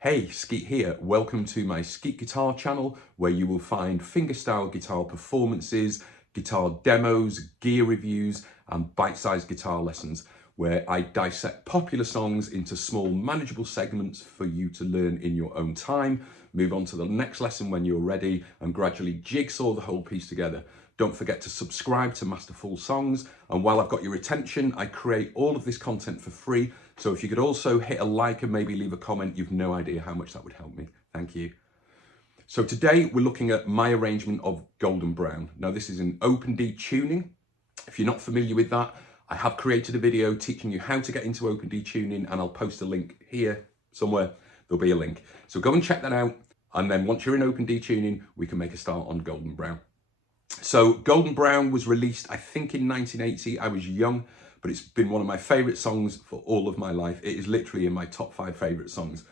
Hey, Skeet here. Welcome to my Skeet Guitar channel, where you will find fingerstyle guitar performances, guitar demos, gear reviews, and bite-sized guitar lessons, where I dissect popular songs into small, manageable segments for you to learn in your own time, move on to the next lesson when you're ready, and gradually jigsaw the whole piece together. Don't forget to subscribe to Masterful Songs, and while I've got your attention, I create all of this content for free, so if you could also hit a like and maybe leave a comment, you've no idea how much that would help me. Thank you. So today we're looking at my arrangement of Golden Brown. Now this is in open D tuning. If you're not familiar with that, I have created a video teaching you how to get into open D tuning, and I'll post a link here somewhere. There'll be a link. So go and check that out, and then once you're in open D tuning, we can make a start on Golden Brown. So Golden Brown was released, I think, in 1980. I was young, but it's been one of my favorite songs for all of my life. It is literally in my top 5 favorite songs.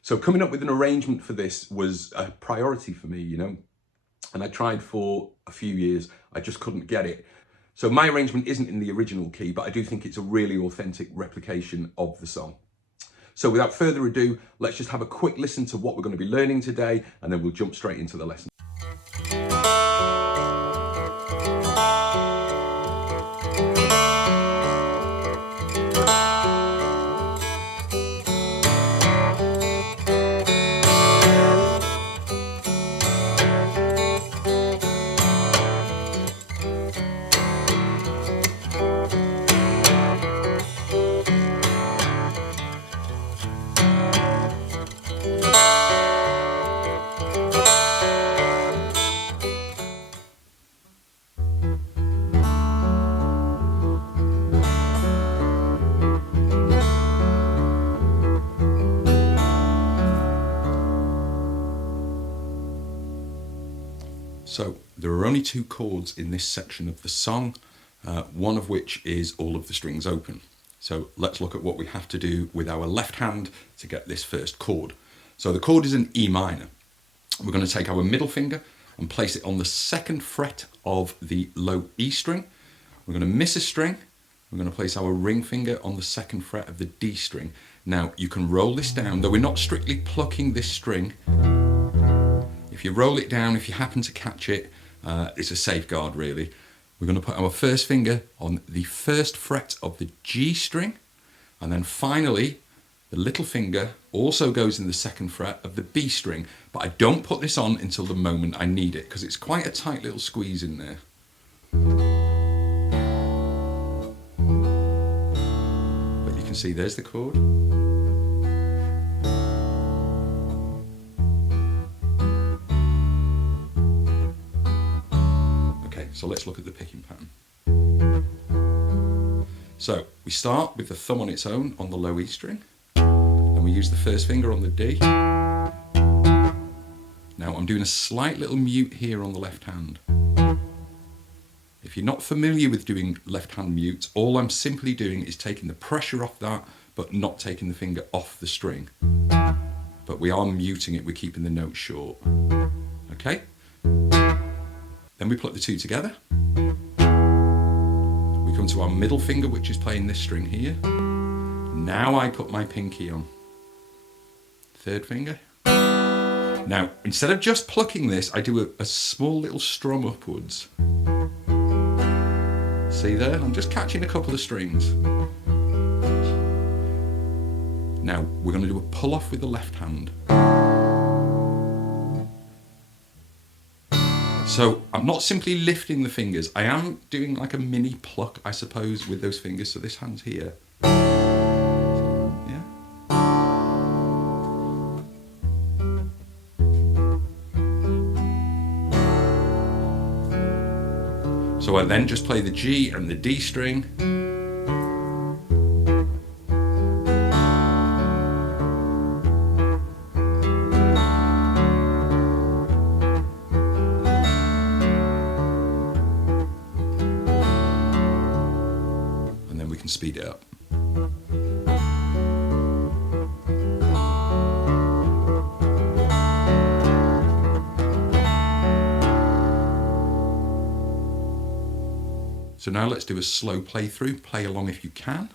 So coming up with an arrangement for this was a priority for me, and I tried for a few years. I just couldn't get it. So my arrangement isn't in the original key, but I do think it's a really authentic replication of the song. So without further ado, let's just have a quick listen to what we're going to be learning today, and then we'll jump straight into the lesson. So there are only 2 chords in this section of the song, one of which is all of the strings open. So let's look at what we have to do with our left hand to get this first chord. So the chord is an E minor. We're going to take our middle finger and place it on the 2nd fret of the low E string. We're going to miss a string. We're going to place our ring finger on the 2nd fret of the D string. Now you can roll this down, though we're not strictly plucking this string. If you roll it down, if you happen to catch it, it's a safeguard really. We're going to put our first finger on the 1st fret of the G string, and then finally the little finger also goes in the 2nd fret of the B string, but I don't put this on until the moment I need it, because it's quite a tight little squeeze in there. But you can see there's the chord. So let's look at the picking pattern. So we start with the thumb on its own on the low E string, and we use the 1st finger on the D. Now I'm doing a slight little mute here on the left hand. If you're not familiar with doing left hand mutes, all I'm simply doing is taking the pressure off that, but not taking the finger off the string. But we are muting it, we're keeping the note short. Okay? Then we put the 2 together. We come to our middle finger, which is playing this string here. Now I put my pinky on. 3rd finger. Now, instead of just plucking this, I do a small little strum upwards. See there? I'm just catching a couple of strings. Now, we're going to do a pull off with the left hand. So I'm not simply lifting the fingers, I am doing like a mini pluck, I suppose, with those fingers. So this hand's here. Yeah. So I then just play the G and the D string. Speed it up. So now let's do a slow playthrough. Play along if you can.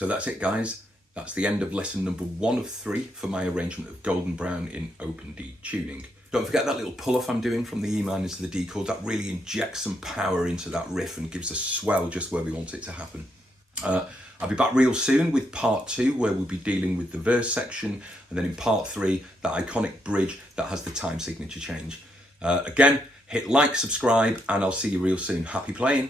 So that's it, guys. That's the end of lesson number 1 of 3 for my arrangement of Golden Brown in open D tuning. Don't forget that little pull-off I'm doing from the E minor to the D chord. That really injects some power into that riff and gives a swell just where we want it to happen. I'll be back real soon with part 2, where we'll be dealing with the verse section, and then in part 3, that iconic bridge that has the time signature change. Again, hit like, subscribe, and I'll see you real soon. Happy playing.